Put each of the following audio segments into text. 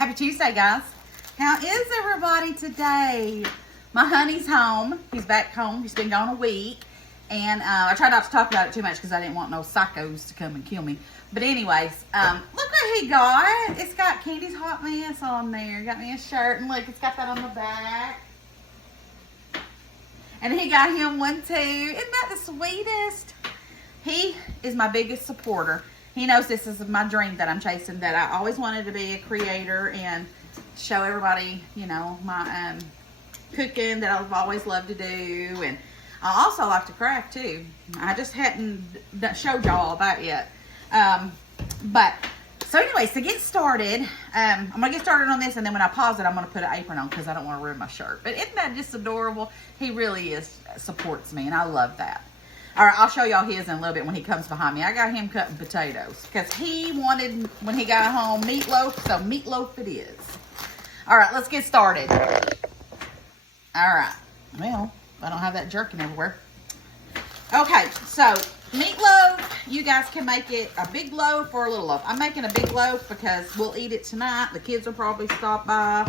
Happy Tuesday, guys. How is everybody today? My honey's home. He's back home. He's been gone a week. And I tried not to talk about it too much because I didn't want no psychos to come and kill me. But anyways, look what he got. It's got Candy's Hot Mess on there. Got me a shirt. And look, it's got that on the back. And he got him one too. Isn't that the sweetest? He is my biggest supporter. He knows this is my dream that I'm chasing, that I always wanted to be a creator and show everybody, you know, my cooking that I've always loved to do. And I also like to craft too. I just hadn't showed y'all that yet. So anyways, to get started, I'm going to get started on this, and then when I pause it, I'm going to put an apron on because I don't want to ruin my shirt. But isn't that just adorable? He really supports me, and I love that. All right, I'll show y'all his in a little bit when he comes behind me. I got him cutting potatoes because he wanted, when he got home, meatloaf, so meatloaf it is. All right, let's get started. All right, well, I don't have that jerking everywhere. Okay, so meatloaf, you guys can make it a big loaf or a little loaf. I'm making a big loaf because we'll eat it tonight. The kids will probably stop by,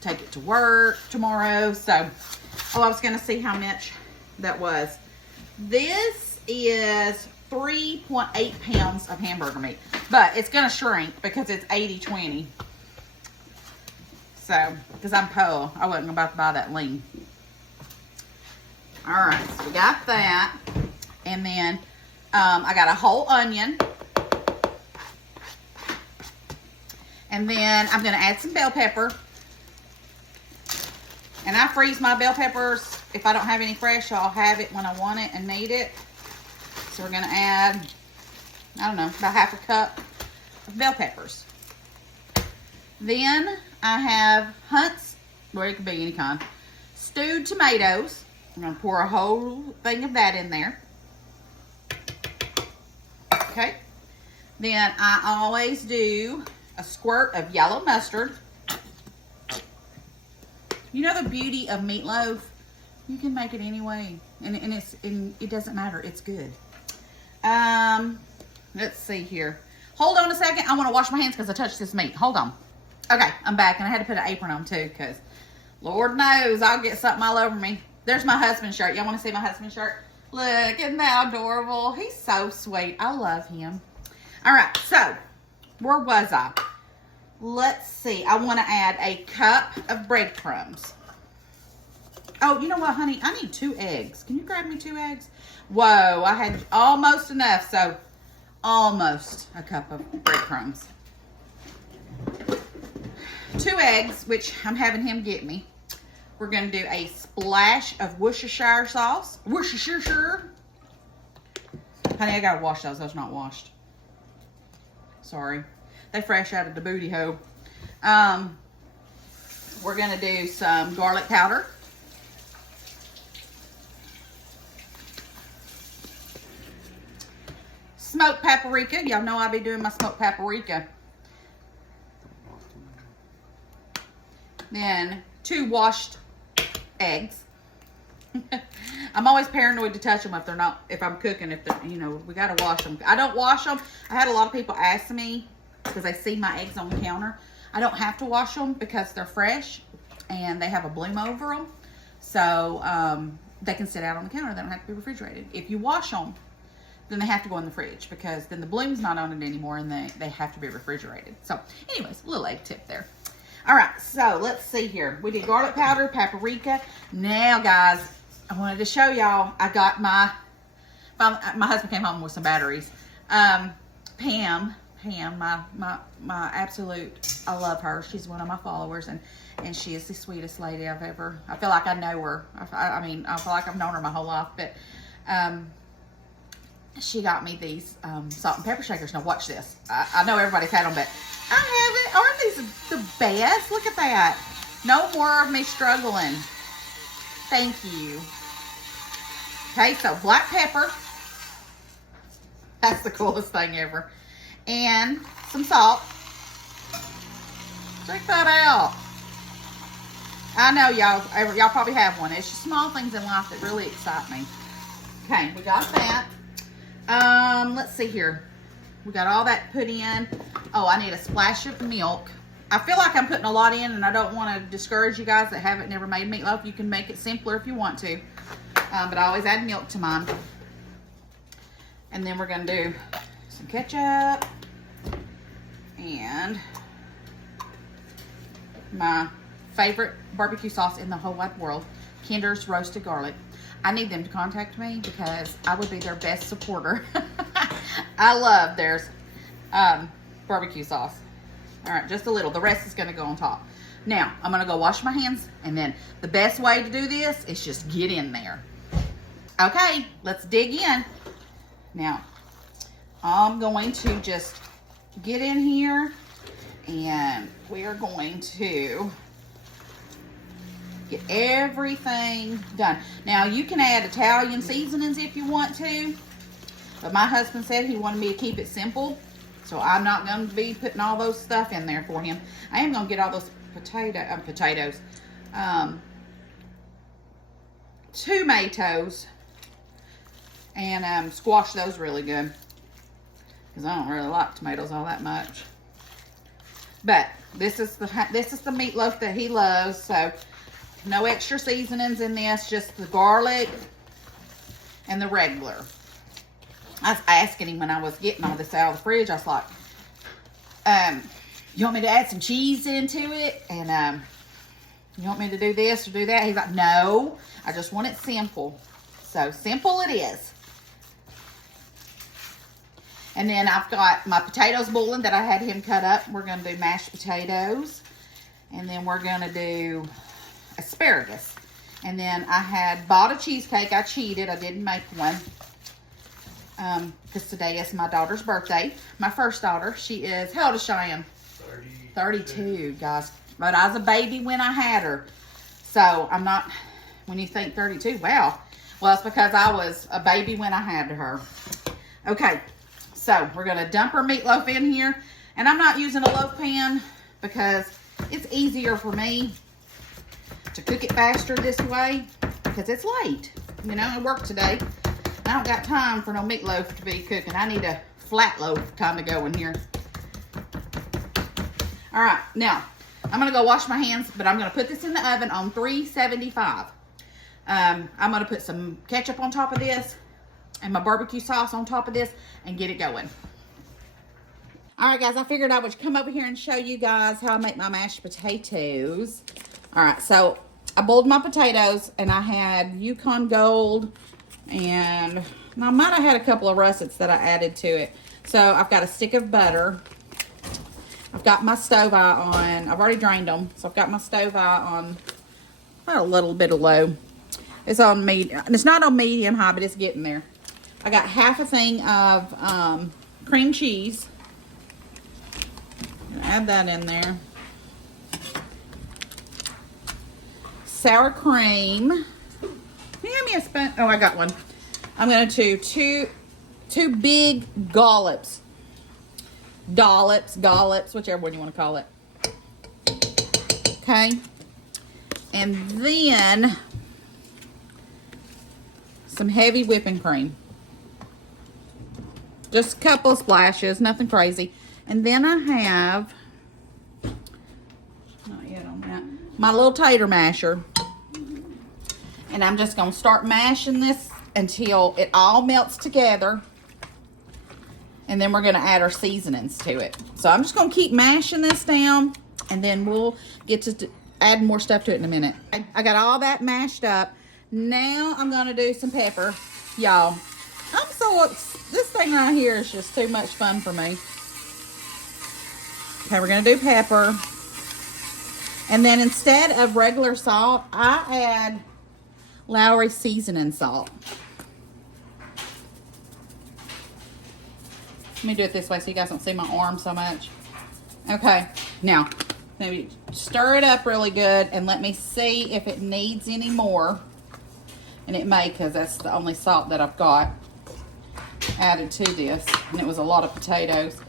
take it to work tomorrow. So, I was going to see how much that was. This is 3.8 pounds of hamburger meat, but it's going to shrink because it's 80-20. So, because I'm poor, I wasn't about to buy that lean. All right, so we got that. And then I got a whole onion. And then I'm going to add some bell pepper. And I freeze my bell peppers. If I don't have any fresh, I'll have it when I want it and need it. So we're going to add, I don't know, about half a cup of bell peppers. Then I have Hunt's, well, it could be any kind, stewed tomatoes. I'm going to pour a whole thing of that in there. Okay. Then I always do a squirt of yellow mustard. You know the beauty of meatloaf? You can make it any way. And it doesn't matter. It's good. Let's see here. Hold on a second. I want to wash my hands because I touched this meat. Hold on. Okay, I'm back. And I had to put an apron on too because Lord knows I'll get something all over me. There's my husband's shirt. Y'all want to see my husband's shirt? Look, isn't that adorable? He's so sweet. I love him. All right, so where was I? Let's see. I want to add a cup of breadcrumbs. Oh, you know what, honey? I need 2 eggs. Can you grab me 2 eggs? Whoa, I had almost enough, so almost a cup of breadcrumbs. 2 eggs, which I'm having him get me. We're going to do a splash of Worcestershire sauce. Worcestershire. Honey, I got to wash those. Those are not washed. Sorry. They fresh out of the booty hole. We're going to do some garlic powder. Smoked paprika. Y'all know I'll be doing my smoked paprika. Then 2 washed eggs. I'm always paranoid to touch them if they're not, if I'm cooking, if they're, you know, we got to wash them. I don't wash them. I had a lot of people ask me because they see my eggs on the counter. I don't have to wash them because they're fresh and they have a bloom over them. So they can sit out on the counter. They don't have to be refrigerated. If you wash them, then they have to go in the fridge because then the bloom's not on it anymore and they have to be refrigerated. So anyways, a little egg tip there. All right, so let's see here. We did garlic powder, paprika. Now, guys, I wanted to show y'all. I got my husband came home with some batteries. Pam, my absolute, I love her. She's one of my followers, and she is the sweetest lady I've ever. I feel like I know her. I mean, I feel like I've known her my whole life, but she got me these salt and pepper shakers. Now watch this. I know everybody's had them, but I haven't. Aren't these the best? Look at that. No more of me struggling. Thank you. Okay, so black pepper. That's the coolest thing ever. And some salt. Check that out. I know y'all probably have one. It's just small things in life that really excite me. Okay, we got that. Let's see here. We got all that put in. Oh, I need a splash of milk. I feel like I'm putting a lot in, and I don't want to discourage you guys that haven't never made meatloaf. You can make it simpler if you want to. But I always add milk to mine. And then we're going to do some ketchup and my favorite barbecue sauce in the whole wide world, Kinder's Roasted Garlic. I need them to contact me because I would be their best supporter. I love theirs barbecue sauce. All right, just a little. The rest is going to go on top. Now, I'm going to go wash my hands, and then the best way to do this is just get in there. Okay, let's dig in. Now, I'm going to just get in here, and we're going to get everything done. Now, you can add Italian seasonings if you want to, but my husband said he wanted me to keep it simple, so I'm not going to be putting all those stuff in there for him. I am going to get all those potatoes, tomatoes, and squash those really good, because I don't really like tomatoes all that much. But this is the meatloaf that he loves, so no extra seasonings in this, just the garlic and the regular. I was asking him when I was getting all this out of the fridge, I was like, you want me to add some cheese into it? And you want me to do this or do that? He's like, no, I just want it simple. So simple it is. And then I've got my potatoes boiling that I had him cut up. We're going to do mashed potatoes. And then we're going to do asparagus. And then I had bought a cheesecake. I cheated. I didn't make one. Because today is my daughter's birthday. My first daughter. She is, how old is Cheyenne? 32, guys. But I was a baby when I had her. So I'm not, when you think 32, wow. Well, it's because I was a baby when I had her. Okay. So we're going to dump our meatloaf in here. And I'm not using a loaf pan because it's easier for me to cook it faster this way because it's late. You know, I work today. I don't got time for no meatloaf to be cooking. I need a flat loaf kind of going here. All right, now I'm going to go wash my hands, but I'm going to put this in the oven on 375. I'm going to put some ketchup on top of this and my barbecue sauce on top of this and get it going. All right, guys, I figured I would come over here and show you guys how I make my mashed potatoes. All right, so I boiled my potatoes, and I had Yukon Gold, and I might have had a couple of russets that I added to it. So I've got a stick of butter. I've got my stove eye on. I've already drained them, so I've got my stove eye on about a little bit of low. It's on medium. It's not on medium high, but it's getting there. I got half a thing of cream cheese. Add that in there. Sour cream. Hand me a spoon. Oh, I got one. I'm going to do two big dollops, whichever one you want to call it. Okay. And then some heavy whipping cream. Just a couple of splashes, nothing crazy. And then I have, not yet on that, my little tater masher. And I'm just going to start mashing this until it all melts together. And then we're going to add our seasonings to it. So I'm just going to keep mashing this down, and then we'll get to add more stuff to it in a minute. I got all that mashed up. Now I'm going to do some pepper. Y'all, this thing right here is just too much fun for me. Okay, we're going to do pepper. And then instead of regular salt, I add Lowry seasoning salt. Let me do it this way so you guys don't see my arm so much. Okay, now maybe stir it up really good and let me see if it needs any more. And it may, because that's the only salt that I've got added to this. And it was a lot of potatoes.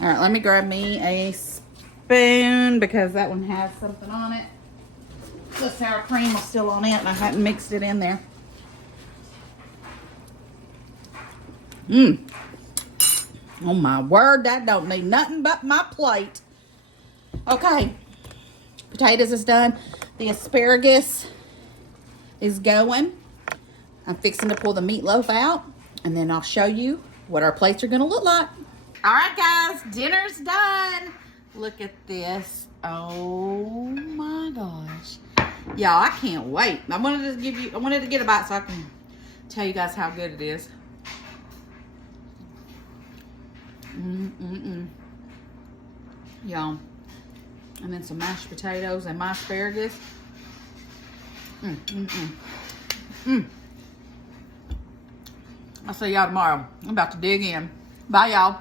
All right, let me grab me a spoon because that one has something on it. The sour cream is still on it and I hadn't mixed it in there. Oh my word, that don't need nothing but my plate. Okay, potatoes is done. The asparagus is going. I'm fixing to pull the meatloaf out, and then I'll show you what our plates are gonna look like. All right, guys, dinner's done. Look at this. Oh my gosh. Yeah, I can't wait. I wanted to get a bite so I can tell you guys how good it is. Y'all. And then some mashed potatoes and my asparagus. I'll see y'all tomorrow. I'm about to dig in. Bye, y'all.